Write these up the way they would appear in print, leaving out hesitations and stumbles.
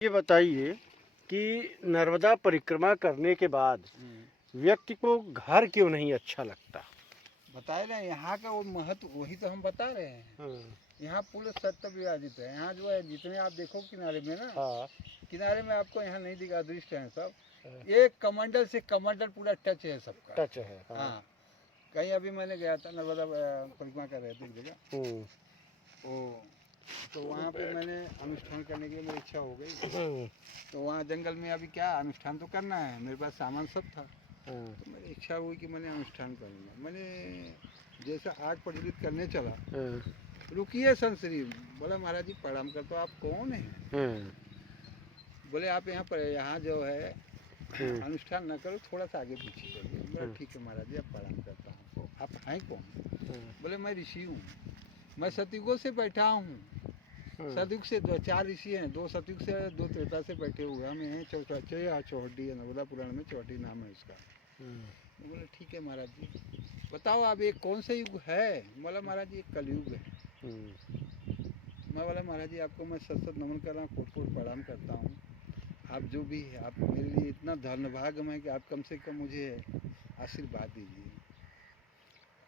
ये बताइए कि नर्मदा परिक्रमा करने के बाद व्यक्ति को घर क्यों नहीं अच्छा लगता? बताए ना यहाँ का वो महत्व वही तो हम बता रहे हैं। यहाँ पुल सत्य विराजित है। यहाँ जो है जितने आप देखो किनारे में ना, हाँ। किनारे में आपको यहाँ नहीं दिखा, दृष्ट है सब। हाँ। एक कमंडल से कमंडल पूरा टच है सबका। टच है। हाँ। कहीं अभी मैंने गया था नर्मदा परिक्रमा कर रहे थे एक जगह, तो वहाँ पे मैंने अनुष्ठान करने की मेरी इच्छा हो गई। तो वहाँ जंगल में अभी क्या अनुष्ठान तो करना है, मेरे पास सामान सब था। तो मेरी इच्छा हुई कि मैंने अनुष्ठान करूँगा। मैंने जैसा आग प्रज्वलित करने चला, रुकिए संश्री, बोला महाराज जी प्रणाम कर। तो आप कौन हैं? बोले आप यहाँ पर यहाँ जो है अनुष्ठान न करो, थोड़ा सा आगे पीछे करिए। बोला ठीक है महाराज जी, आप प्रणाम करता हूँ। आप हैं कौन? बोले मैं ऋषि हूँ, मैं सतयुगों से बैठा हूँ। सतयुग से दो चार ऋषि हैं, दो सतयुग से दो त्रेता से बैठे हुए हम हैं। चौहटी है, नर्मदा पुराण में चौहटी नाम है उसका। बोले ठीक है महाराज जी, बताओ आप ये कौन सा युग है? बोला महाराज जी कलयुग है। मैं बोला महाराज जी आपको मैं सत सत नमन कर रहा हूँ, कोट कोट प्रणाम करता हूँ। आप जो भी है, आप मेरे लिए इतना धन्यभाग्य है कि आप कम से कम मुझे आशीर्वाद दीजिए।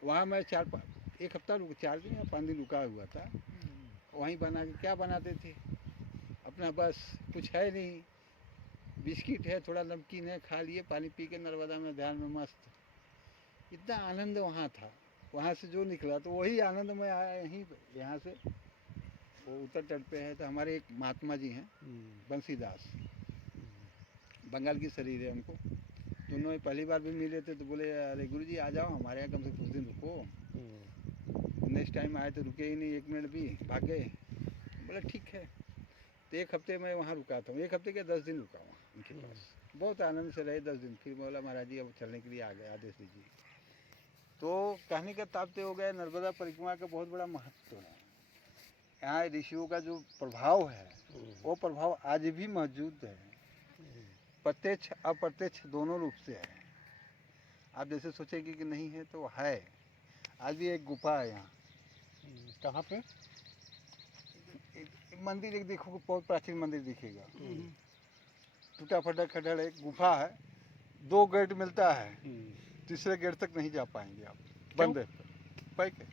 वहाँ मैं एक हफ्ता 4 दिन या 5 दिन रुका हुआ था। वहीं बना के क्या बनाते थे अपना, बस कुछ है नहीं, बिस्किट है, थोड़ा नमकीन है, खा लिए, पानी पी के नर्मदा में ध्यान में मस्त। इतना आनंद वहाँ था। वहाँ से जो निकला तो वही आनंद में आया यहीं यहाँ से। वो उत्तर तट पे है तो हमारे एक महात्मा जी हैं बंसीदास, बंगाल की शरीर है उनको। तो उन्होंने पहली बार भी मिले थे तो बोले अरे गुरु जी आ जाओ हमारे यहाँ, कम से कुछ दिन रुको। नेक्स्ट टाइम आए तो रुके ही नहीं, 1 मिनट भी भाग गए। बोला ठीक है। तो 1 हफ्ते मैं वहाँ रुका था, 1 हफ्ते के 10 दिन रुका वहाँ उनके पास। बहुत आनंद से रहे 10 दिन। फिर बोला महाराज जी अब चलने के लिए आ गए, आदेश दीजिए। तो कहने का तात्पर्य हो गया नर्मदा परिक्रमा का बहुत बड़ा महत्व है। यहाँ ऋषियों का जो प्रभाव है वो प्रभाव आज भी मौजूद है, प्रत्यक्ष अप्रत्यक्ष दोनों रूप से है। आप जैसे सोचेंगे कि नहीं है तो है। आज भी एक गुफा है यहाँ। कहाँ पे? एक मंदिर एक देखो, बहुत प्राचीन मंदिर दिखेगा, टूटा फटा खंडर, एक गुफा है। 2 गेट मिलता है, तीसरे गेट तक नहीं जा पाएंगे आप, बंद है, पैक है।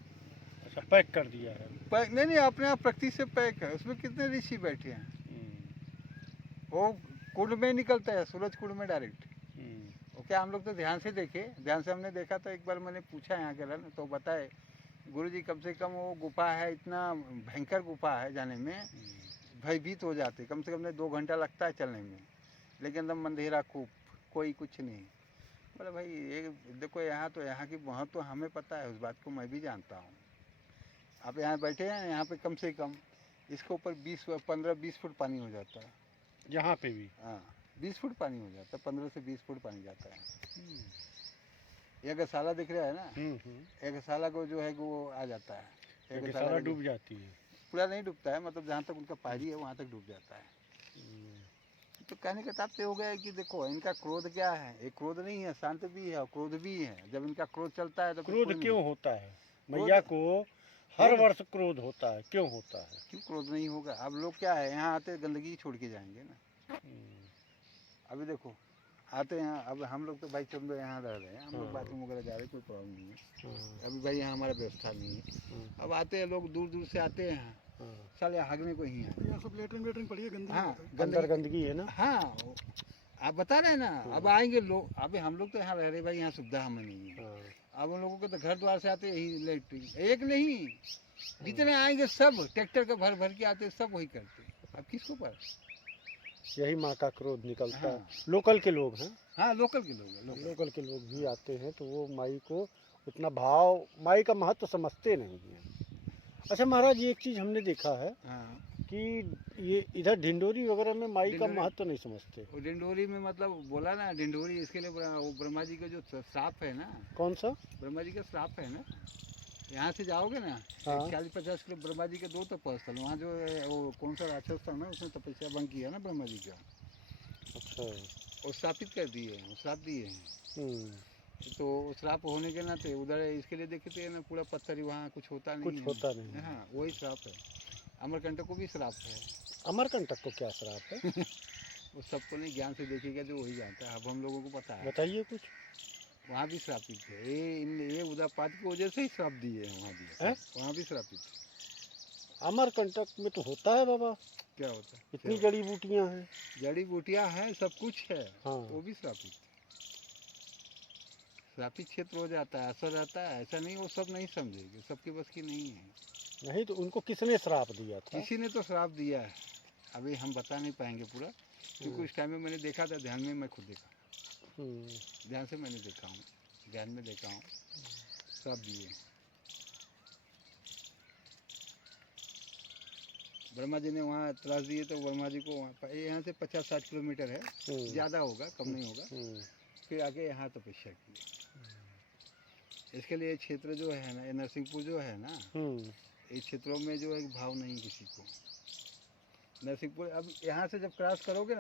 अच्छा, पैक कर दिया है? पैक नहीं, अपने आप प्रकृति से पैक है। उसमें कितने ऋषि बैठे हैं। वो कुंड में निकलता है, सूरज कुंड में डायरेक्ट। ओके, हम लोग तो ध्यान से देखे, ध्यान से हमने देखा। तो एक बार मैंने पूछा यहाँ के रन, तो बताए गुरुजी कम से कम वो गुफा है, इतना भयंकर गुफा है, जाने में भयभीत हो जाते। कम से कम 2 घंटा लगता है चलने में, लेकिन एकदम अंधेरा खूब, कोई कुछ नहीं। बोले भाई ये देखो, यहाँ तो यहाँ की महत्व तो हमें पता है, उस बात को मैं भी जानता हूँ। आप यहाँ बैठे हैं, यहाँ पे कम से कम इसके ऊपर 15-20 फुट पानी हो जाता है। यहाँ पे भी? हाँ, 20 फुट पानी हो जाता है, 15 से 20 फुट पानी जाता है। ये गसाला दिख रहा है ना, एक गसाला को जो है वो आ जाता है, एक गसाला डूब जाती है। पूरा नहीं डूबता है, मतलब जहाँ तक उनका पारी है वहाँ तक डूब जाता है। तो कहने का तात्पर्य हो गया है कि देखो इनका क्रोध क्या है, एक क्रोध नहीं है, शांत भी है और क्रोध भी है। जब इनका क्रोध चलता है तो क्रोध क्यों होता है? मैया को हर वर्ष क्रोध होता है, क्यों होता है? क्यों क्रोध नहीं होगा? अब लोग क्या है, यहाँ आते गंदगी छोड़ के जाएंगे ना। अभी देखो आते हैं, अब हम लोग तो भाई चंदो यहाँ रह रहे हैं, हम लोग बाथरूम वगैरह जा रहे हैं, कोई प्रॉब्लम नहीं है। अभी भाई यहाँ हमारा व्यवस्था नहीं है। अब आते हैं लोग, दूर दूर से आते हैं, साले हागने को ही है। यहाँ सब लेटरिन पड़ी है, गंदगी। हाँ, गंदगी है ना। हाँ, आप बता रहे हैं ना। अब आएंगे लोग, अभी हम लोग तो यहाँ रह रहे भाई, यहाँ सुविधा हमें नहीं है। अब उन लोगों को तो घर द्वार से आते यही लेटरिन, एक नहीं जितने आएंगे सब ट्रैक्टर का भर भर के आते, सब वही करते। अब किसको पर यही माँ का क्रोध निकलता है। हाँ। लोकल के लोग हैं। हाँ, लोकल के लोग लोकल के लोग भी आते हैं तो वो माई को उतना भाव, माई का महत्व समझते नहीं हैं। अच्छा महाराज, ये एक चीज़ हमने देखा है कि ये इधर ढिंडोरी वगैरह में माई का महत्व नहीं समझते। वो डिंडोरी में मतलब बोला ना, डिंडोरी इसके लिए वो ब्रह्मा जी का जो श्राप है ना। कौन सा? ब्रह्मा जी का श्राप है ना। यहाँ से जाओगे ना, 40-50 किलो ब्रह्मा जी के 2 तपस्थल, वहाँ जो वो कौन सा राक्षस था ना, उसने तपस्या भंग किया ना ब्रह्मा जी का। अच्छा, वो स्थापित कर दिए, श्राप दिए हैं। तो श्राप होने के नाते उधर इसके लिए देखते हैं ना, पूरा पत्थर ही, वहाँ कुछ होता नहीं है। हाँ, वही श्राप है। अमरकंटक को भी श्राप है। अमरकंटक को क्या श्राप है? वो सबको नहीं ज्ञान से देखेगा जो वही जानता है। अब हम लोगों को पता है। बताइए कुछ। वहाँ भी श्रापित थे। ये उदापात की वजह से ही श्राप दिए हैं। वहाँ भी श्रापित है। अमरकंटक में तो होता है बाबा। क्या होता है? इतनी जड़ी बूटियाँ हैं। जड़ी बूटियाँ हैं, सब कुछ है। हाँ। वो भी श्रापित श्रापित क्षेत्र हो जाता है, असर रहता है। ऐसा नहीं, वो सब नहीं समझेंगे, सबके बस की नहीं है। नहीं तो उनको किसने श्राप दिया था? किसी ने तो श्राप दिया है। अभी हम बता नहीं पाएंगे पूरा, क्योंकि उस टाइम में मैंने देखा था, ध्यान में मैं खुद देखा। ध्यान से मैंने देखा हूँ, ध्यान में देखा हूँ, श्राप दिए। ब्रह्मा जी ने वहाँ तलाश दिए, तो ब्रह्मा जी को वहाँ यहाँ से 50-60 किलोमीटर है, ज़्यादा होगा, कम नहीं होगा। फिर आगे यहाँ तपस्या की। इसके लिए क्षेत्र जो है ना, ये नरसिंहपुर जो है ना, इस क्षेत्रों में जो है भाव नहीं किसी को। नरसिंहपुर अब यहाँ से जब क्रॉस करोगे ना,